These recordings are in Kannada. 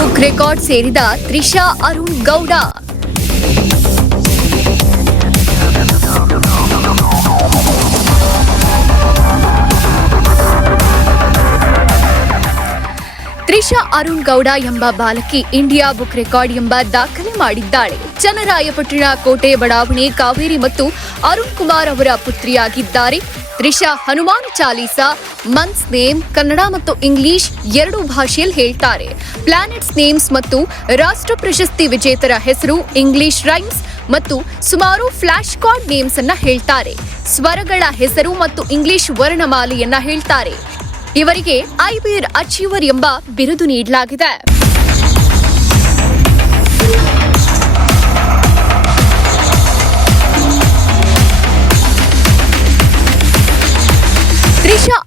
ಬುಕ್ ರೆಕಾರ್ಡ್ ಸೇರಿದ ತ್ರಿಷಾ ಅರುಣ್ ಗೌಡ. ತ್ರಿಷಾ ಅರುಣ್ ಗೌಡ ಎಂಬ ಬಾಲಕಿ ಇಂಡಿಯಾ ಬುಕ್ ರೆಕಾರ್ಡ್ ಎಂಬ ದಾಖಲೆ ಮಾಡಿದ್ದಾಳೆ. ಚನ್ನರಾಯಪಟ್ಟಣ ಕೋಟೆ ಬಡಾವಣೆ ಕಾವೇರಿ ಮತ್ತು ಅರುಣ್ ಕುಮಾರ್ ಅವರ ಪುತ್ರಿಯಾಗಿದ್ದಾರೆ. ತ್ರಿಷಾ ಹನುಮಾನ್ ಚಾಲೀಸ ಮನ್ಸ್ ನೇಮ್ ಕನ್ನಡ ಮತ್ತು ಇಂಗ್ಲಿಷ್ ಎರಡು ಭಾಷೆಯಲ್ಲಿ ಹೇಳ್ತಾರೆ. ಪ್ಲಾನೆಟ್ಸ್ ನೇಮ್ಸ್ ಮತ್ತು ರಾಷ್ಟ್ರ ಪ್ರಶಸ್ತಿ ವಿಜೇತರ ಹೆಸರು ಇಂಗ್ಲಿಷ್ ರೈಮ್ಸ್ ಮತ್ತು ಸುಮಾರು ಫ್ಲಾಶ್ ಕಾರ್ಡ್ ನೇಮ್ಸ್ ಅನ್ನ ಹೇಳ್ತಾರೆ. ಸ್ವರಗಳ ಹೆಸರು ಮತ್ತು ಇಂಗ್ಲಿಷ್ ವರ್ಣಮಾಲೆಯನ್ನ ಹೇಳ್ತಾರೆ. ಇವರಿಗೆ ಐಬಿರ್ ಅಚೀವರ್ ಎಂಬ ಬಿರುದು ನೀಡಲಾಗಿದೆ.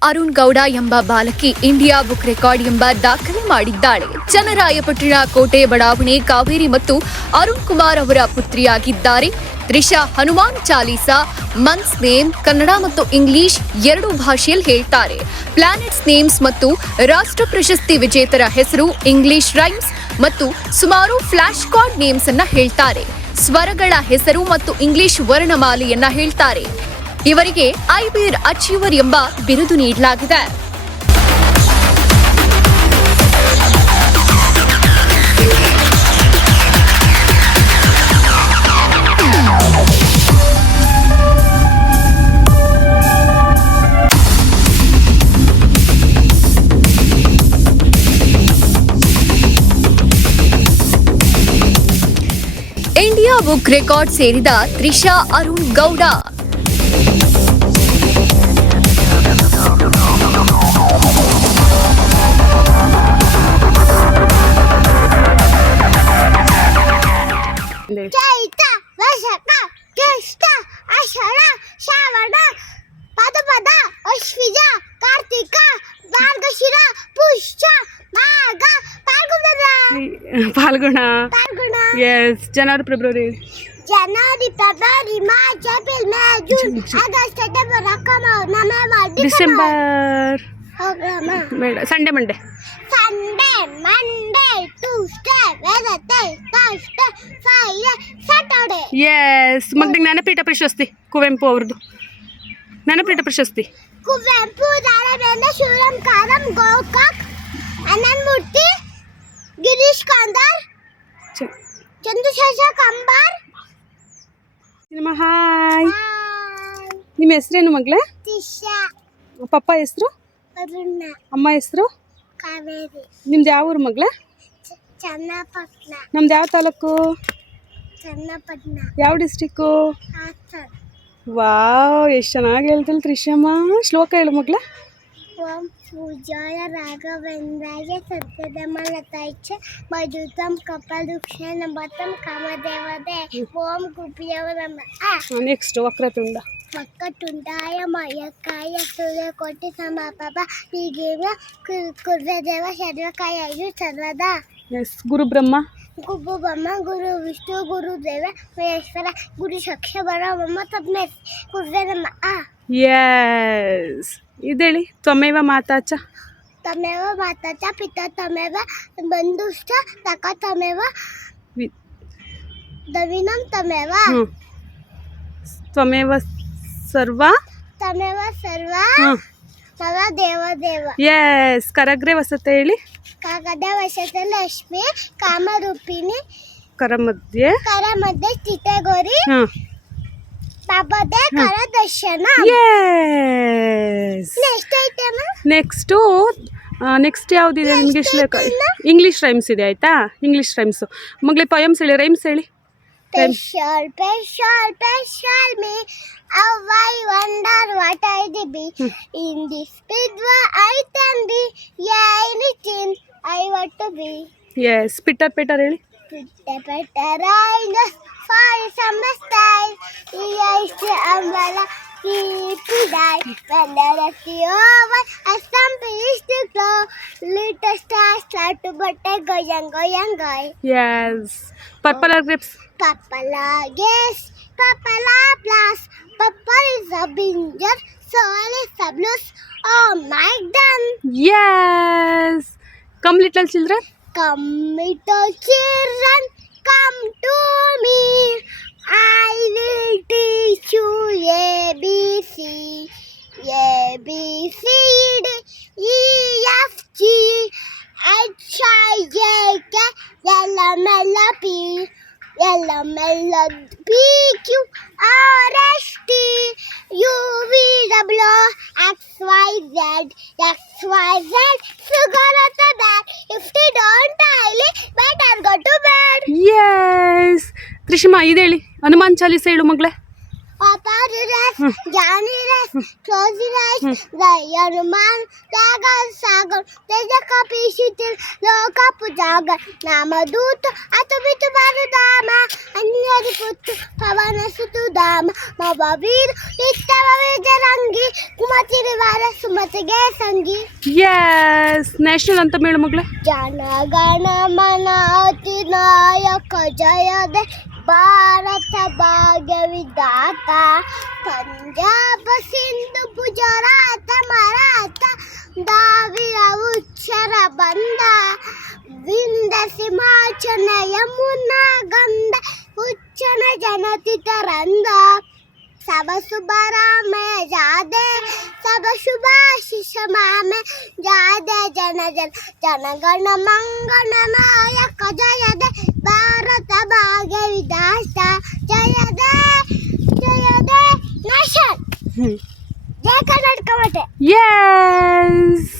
ಅರುಣ್ ಗೌಡ ಎಂಬ ಬಾಲಕಿ ಇಂಡಿಯಾ ಬುಕ್ ರೆಕಾರ್ಡ್ ಎಂಬ ದಾಖಲೆ ಮಾಡಿದ್ದಾಳೆ. ಚನ್ನರಾಯಪಟ್ಟಣ ಕೋಟೆ, ಬಡಾವಣೆ, ಕಾವೇರಿ ಮತ್ತು ಅರುಣ್ ಕುಮಾರ್ ಅವರ ಪುತ್ರಿಯಾಗಿದ್ದಾರೆ. ತ್ರಿಷಾ ಹನುಮಾನ್ ಚಾಲೀಸಾ, ಮನ್ಸ್ ನೇಮ್, ಕನ್ನಡ ಮತ್ತು ಇಂಗ್ಲಿಷ್ ಎರಡು ಭಾಷೆಯಲ್ಲಿ ಹೇಳ್ತಾರೆ. ಪ್ಲಾನೆಟ್ಸ್ ನೇಮ್ಸ್ ಮತ್ತು ರಾಷ್ಟ್ರ ಪ್ರಶಸ್ತಿ ವಿಜೇತರ ಹೆಸರು ಇಂಗ್ಲಿಷ್ ರೈಮ್ಸ್ ಮತ್ತು ಸುಮಾರು ಫ್ಲಾಶ್ ಕಾರ್ಡ್ ನೇಮ್ಸ್ ಅನ್ನ ಹೇಳ್ತಾರೆ. ಸ್ವರಗಳ ಹೆಸರು ಮತ್ತು ಇಂಗ್ಲಿಷ್ ವರ್ಣಮಾಲೆಯನ್ನ ಹೇಳ್ತಾರೆ. ಇವರಿಗೆ ಐಬಿರ್ ಅಚೀವರ್ ಎಂಬ ಬಿರುದು ನೀಡಲಾಗಿದೆ. ಇಂಡಿಯಾ ಬುಕ್ ರೆಕಾರ್ಡ್ ಸೇರಿದ Trisha Arun Gowda Phalguna Phalguna yes January February January February March April May June August September October November December December ಬೇಡ Sunday Monday Sunday Monday Tuesday Wednesday Thursday Friday Saturday yes ಮಗನಿಗೆ ಜ್ಞಾನಪೀಠ ಪ್ರಶಸ್ತಿ ಕುವೆಂಪು ಅವ್ರದ್ದು ಜ್ಞಾನಪೀಠ ಪ್ರಶಸ್ತಿ ಕುವೆಂಪು ದಾರಬೇಂದ್ರ ಶಿವರಾಮ್ ಕಾರಂ ಗೋಕಾಕ್ ಅನನ್ಮೂರ್ತಿ ಗಿರೀಶ್ ಕಾಂದಾರ್? ಚಂದ್ರಶೇಖರ್ ಕಂಬಾರ್? ನಿಮ್ಮ ಹಾಯ್. ನಿಮ್ಮ ಹೆಸರೇನು ಮಗಳೇ? ತಿಶಾ ಪಪ್ಪ ಹೆಸರು? ಅರುಣ. ಅಮ್ಮ ಹೆಸರು? ಕಾವೇರಿ. ನಿಮ್ದು ಯಾವ ಊರು ಮಗಳೇ? ಚನ್ನಪಟ್ಟಣ ನಮ್ದು ಯಾವ ತಾಲೂಕು? ಚನ್ನಪಟ್ಟಣ ಯಾವ ಡಿಸ್ಟಿಕ್ಕು? ಹಾಸನ್. ವಾವ್ ಎಷ್ಟು ಚೆನ್ನಾಗಿ ಹೇಳ್ತಲ್ಲ ತ್ರಿಷಮ್ಮ. ಶ್ಲೋಕ ಹೇಳು ಮಗಳೇ. ఓం పూజాయ రాఘవేంద్రాయ సత్యదమలతాయిచ్చ మధుతం కపలుక్షణ భతం కమదేవదే. ఓం గుప్యవ నమ. నెక్స్ట్ వక్రతుండ. వక్రతుండాయ మయకాయ సూర్యకోటి సమాపప హీగేమ కుర్రదేవ శర్వకాయ సర్వదా. ఎస్ గురు బ్రహ్మ. గురు బ్రహ్మ గురు విష్ణు గురు దేవ మహేశ్వర గురు సక్ష బర మమ తద్మే కుర్రే నమ. ఎస్ ಇದೇಳಿ ತ್ವಮೇವ ಮಾತಾಚ. ತಮೇವ ಮಾತಾಚ ಪಿತ ತಮೇವ ಬಂಧುಷ್ಟ ತಕ ತಮೇವ ವಿ ದವಿನಂ ತಮೇವ ಹ್ಞೂ ತ್ವಮೇವ ಸರ್ವ. ತಮೇವ ಸರ್ವ. ಹಾಂ ಮಮ ದೇವ ದೇವ. ಎಸ್ ಕರಗ್ರೆ ವಸತೆ ಹೇಳಿ. ಕಾಗದ ವಶದ ಲಕ್ಷ್ಮಿ ಕಾಮರೂಪಿಣಿ ಕರ ಮಧ್ಯೆ ಕರ ಮಧ್ಯೆ ಸ್ಥಿತಗೋರಿ ಹಾಂ ಹಬ್ಬದೇ ಕರದರ್ಶನ. ನೆಕ್ಸ್ಟು ನೆಕ್ಸ್ಟ್ ಯಾವುದಿದೆ ನಿಮಗೆ ಶ್ಲೋಕ? ಇಂಗ್ಲೀಷ್ ರೈಮ್ಸ್ ಇದೆ ಆಯ್ತಾ? ಇಂಗ್ಲೀಷ್ ರೈಮ್ಸ್ ಮಗ್ಲಿ ಪಯಮ್ಸ್ ಹೇಳಿ ರೈಮ್ಸ್ ಹೇಳಿ. ಸ್ಪೆಷಲ್ ಸ್ಪೆಷಲ್ ಸ್ಪೆಷಲ್ ಮೀ ಅವ I wonder what I'd be in the speed I can be anything I want to be as Peter Peter ಹೇಳಿ. Peter Peter I just keep bright when the dusty over as some bees to. Little stars start to butter go and go and go. Yes. Purple oh. are grapes. Purple are yes. Purple plus. Purple is a binger. Soul is a blues. Oh my done. Yes. Come little children. Come little children. Come to me. L, M, N, P, Q, R, S, T, U, V, W, X, Y, Z, X, Y, Z, sugar at the back. If they don't tile it, better go to bed. Yes Trishima ಇದೇಳಿ Hanuman Chalisa ಹೇಳು ಮಗಳೇ Papa did rest, Johnny rest, close your eyes, the young man, Sagar, Sagar, there's ಕೂತು ಪವನ ಸುತು ದಾಮ ಮಬೀರ್ ಇತ್ತವವೇ ರಂಗಿ ಕುಮತಿರಿ ವಾರ ಸುಮತಿಗೆ ಸಂಗಿ. ಎಸ್ ನ್ಯಾಷನಲ್ ಅಂತ ಮೇಳ ಮಗಳ. ಜನ ಗಣ ನಾಯಕ ಜಯದೆ. ಭಾರತ ಭಾಗ್ಯವಿದಾತ ಪಂಜಾಬ್ ಸಿಂಧು ಗುಜರಾತ ಮರಾತ ದಾವಿರ ಉಚ್ಚರ ಬಂದ. ವಿಂದ ಸಿಂಹಾಚನ ಯಮುನಾ ಗಂಧ. ಜನತಿತ ರಂದ ಸಭ ಶುಭ ರಾಮಯ ಜಾದೆ. ಸಬ ಶುಭ ಶಿಷ ಮಾಮ ಜಾದೆ. ಜನ ಜನ ಜನಗಣ ಮಂಗಣ ನಾಯಕ ಜಯದೆ. ಭಾರತ ಭಾಗ್ಯ ವಿದಾಸ ಜಯದೆ ಜಯದೆ. ನಶನ್ ಜಯ ಕರ್ನಾಟಕ ಮಟ್ಟೆ ಎಸ್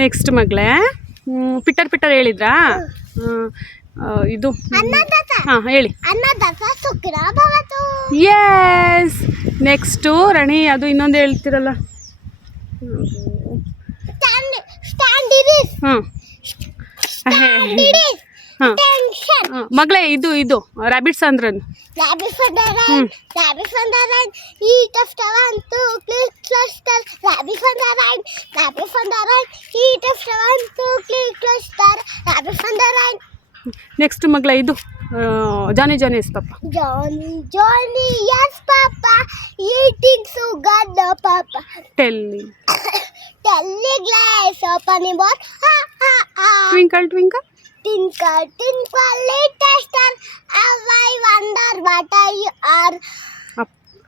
ನೆಕ್ಸ್ಟ್ ಮಗಳೇ. ಪಿಟರ್ ಪಿಟರ್ ಹೇಳಿದ್ರಾ? ಇದು. ಹಾಂ ಹೇಳಿ. ಎಸ್ ನೆಕ್ಸ್ಟು ರಣಿ ಅದು ಇನ್ನೊಂದು ಹೇಳ್ತಿರಲ್ಲ? ಹಾಂ. ಹಾಂ. ಮಗಳೇ ಇದು ಇದು ರ್ಯಾಬಿಟ್ಸ್ ಅಂದ್ರನ್. Rabbit ನೆಕ್ಸ್ಟ್ ಮಗಳ ಇದು ಜಾನಿ ಜಾನಿ ಜೋನೇಸ್ ಪಾಪ. ಜಾನಿ ಜೋನಿ ಯಾಸ್ ಪಾಪ ಈ ಟಿನ್ ಸುಗ್ಗಾದ ಪಾಪ. ಟೆಲ್ಲಿ ಟೆಲ್ಲಿ ಗ್ಯಾಸ್ ಪಾಪ ನಿವಾರ ಹಾಂ ಆ ಐಕಲ್ ಟು ಇಂಕಲ್ ತಿನ್ಕಲ್ ಟಿನ್ ಪಾ ಲೆಟ್ ಆ್ಯನ್ ಅ ವೈ ವಂದರ್ ವಾಟೈ ಆರ್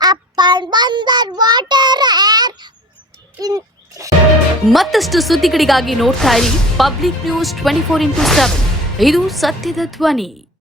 ಅಪ್ಪ ವಂದರ್ ವಾಟರ್ ಆ್ಯರ್ ತಿನ್ ಮತ್ತಷ್ಟು ಸುತ್ತಿಗುಡಿಗಾಗಿ ನೋಟ್ ಸರಿ ಪಬ್ಲಿಕ್ ನ್ಯೂಸ್ ಬರಿ ಫೋರ್ ಇಂಪ್ ಸ ಇದು ಸತ್ಯದ ಧ್ವನಿ.